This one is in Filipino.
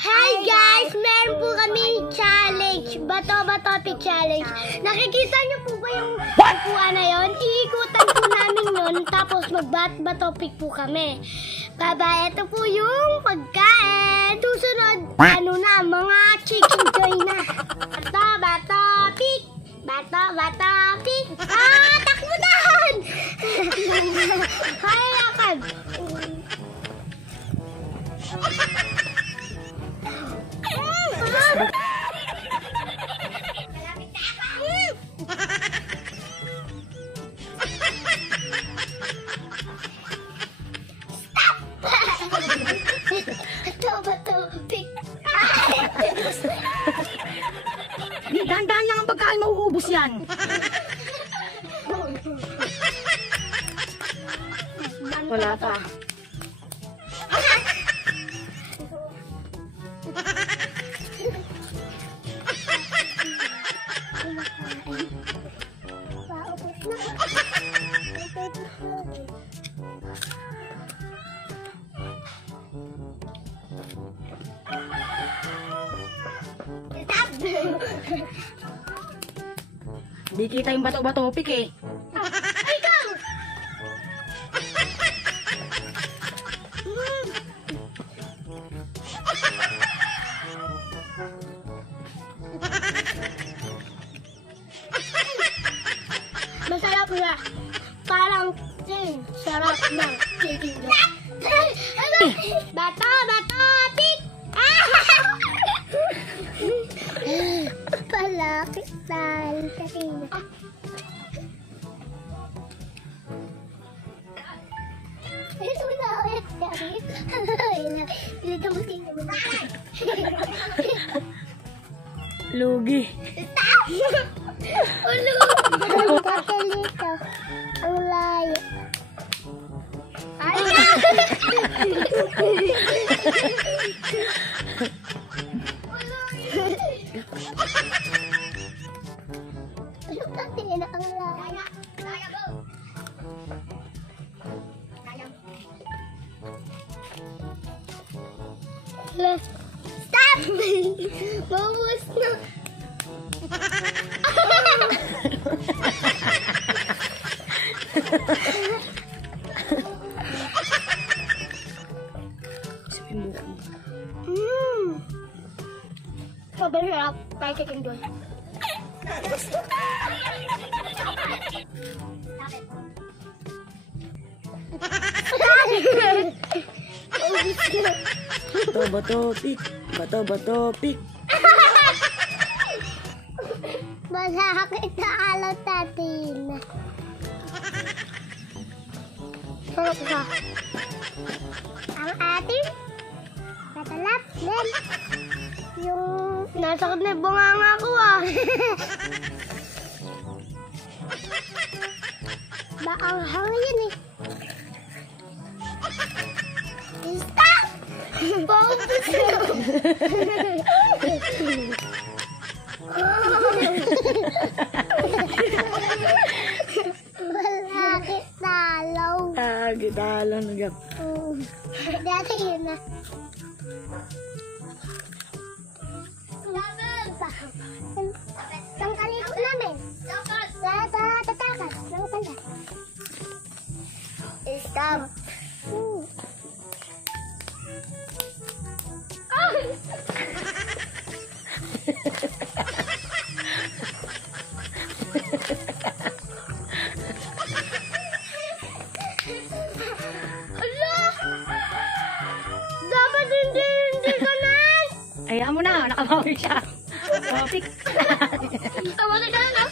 Hi guys! Meron po kami challenge. Bato-bato challenge. Nakikita niyo po ba yung upuan na yun? Iikutan po namin yun. Tapos mag-bato-pick po kami. Baba, ito po yung pagkain. Susunod, ano na, mga chicken joy na. Bato-pick. Bato-pick. Ah! Takbo doon! Hayakan. Dahan-dahan lang ang pagkain, mauubos yan. Wala pa. Di kita yung bato-bato pik eh. Ikaw! Masarap na. Parang sarap ng chicken. Bato, pik! Palaki tal kanina. Ito na ulit kami. Dito mo tingnan mo. Lugi. Ulog. Kakalito. Ang layo. Ay! Stop! Maubos na. Sobrang sarap. Tayo chicken doon. Bato-bato pik. Bato-bato pik. Masakit na alaw natin. Sarap ka. Ang ating katalap din. Yung nasakit na bunganga ko ah. Baang hangin eh. Stop! Paubos na. Malaki talaw. Gitalaw na gap. Dati yun na. Ang kaliko namin. Sa tatakas ng pala. Stop. Dapat hindi kanan. Ayaw mo na, nakabawi siya. Oh, pik. Tawag ka na.